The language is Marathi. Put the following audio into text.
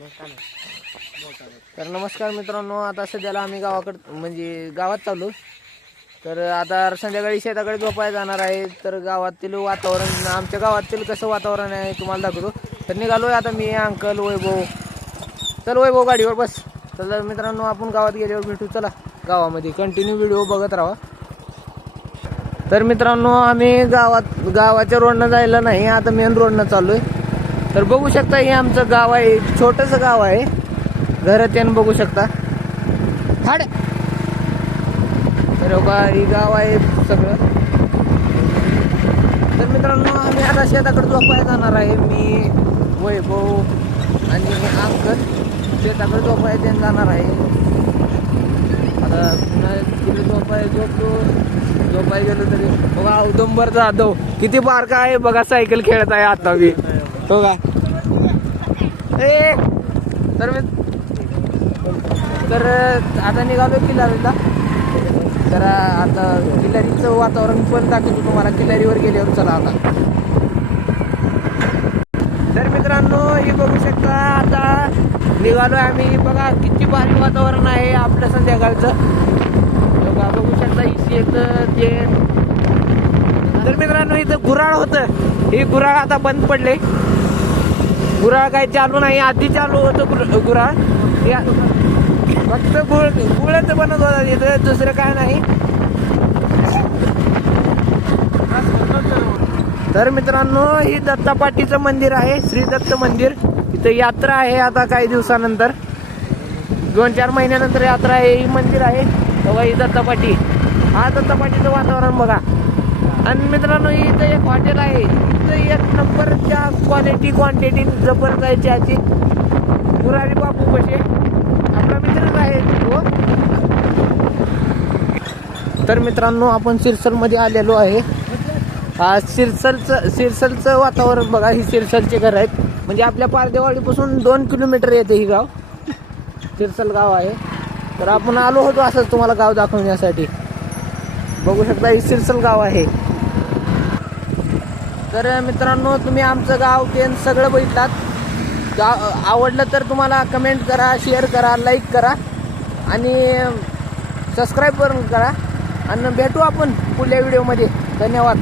तर नमस्कार मित्रांनो आता सध्याला आम्ही गावाकडे म्हणजे गावात चाललो. तर आता संध्याकाळी शेताकडे झोपायला जाणार आहे. तर गावातील वातावरण आमच्या गावातील कसं वातावरण आहे तुम्हाला दाखवतो. तर निघालोय आता मी अंकल वैभव. चल वैभव गाडीवर बस. तर मित्रांनो आपण गावात गेल्यावर भेटू. चला गावामध्ये कंटिन्यू व्हिडिओ बघत राहा. तर मित्रांनो आम्ही गावात गावाच्या रोडनं जायला नाही. आता मेन रोडनं चाललोय. तर बघू शकता हे आमचं गाव आहे. छोटंसं गाव आहे. घरात येऊन बघू शकता. हाड. तर ही गाव आहे सगळं. तर मित्रांनो आम्ही आता शेताकडे झोपायला जाणार आहे. मी वैभव आणि अंकल शेताकडे झोपायला त्यांनी जाणार आहे. आता पुन्हा तिकडे झोपाय झोपतो. झोपायला गेलो तरी. बघा औदंबर जाधव. किती बारका आहे. बघा सायकल खेळत आहे आता बी. हो का ए तर मी तर आता निघालो किल्लारीला तर आता किल्लारीचं वातावरण पण दाखवतो तुम्हाला. किल्लारीवर गेल्यावर चला आता. तर मित्रांनो हे बघू शकता आता निघालो आम्ही. बघा किती भारी वातावरण आहे आपलं संध्याकाळचं. बघा बघू शकता इसी येतं ते तर मित्रांनो इथं गुराळ होतं. हे गुराळ आता बंद पडले. गुराळ काही चालू नाही आधी चालू होतं गुर- गुराळ फक्त गुळ गुळच बनत होता इथं दुसरं काय नाही. तर मित्रांनो ही दत्तापाटीचं मंदिर आहे श्री दत्त मंदिर. इथं यात्रा आहे आता काही दिवसानंतर. दोन चार महिन्यानंतर यात्रा आहे ही मंदिर आहे. तेव्हा ही दत्तापाटी. हा दत्तापाटीचं वातावरण बघा. आणि मित्रांनो इथं एक हॉटेल आहे. नंबरच्या क्वालिटी क्वांटिटी जबर आहे चहाची मुरारी बापू कसे? आपला मित्रच आहे तो. तर मित्रांनो आपण सिरसलमध्ये आलेलो आहे. सिरसलचं सिरसलचं वातावरण बघा ही सिरसलचे घर आहेत. म्हणजे आपल्या पारदेवाडीपासून दोन किलोमीटर येते ही गाव. सिरसल गाव आहे. तर आपण आलो होतो असंच तुम्हाला गाव दाखवण्यासाठी. बघू शकता ही सिरसल गाव आहे. तर मित्रांनो तुम्ही आमचं गाव तेन सगळं बघितलात. गाव आवडलं तर तुम्हाला कमेंट करा शेअर करा लाईक करा. आणि सबस्क्राईब करून करा. आणि भेटू आपण पुढल्या व्हिडिओमध्ये धन्यवाद.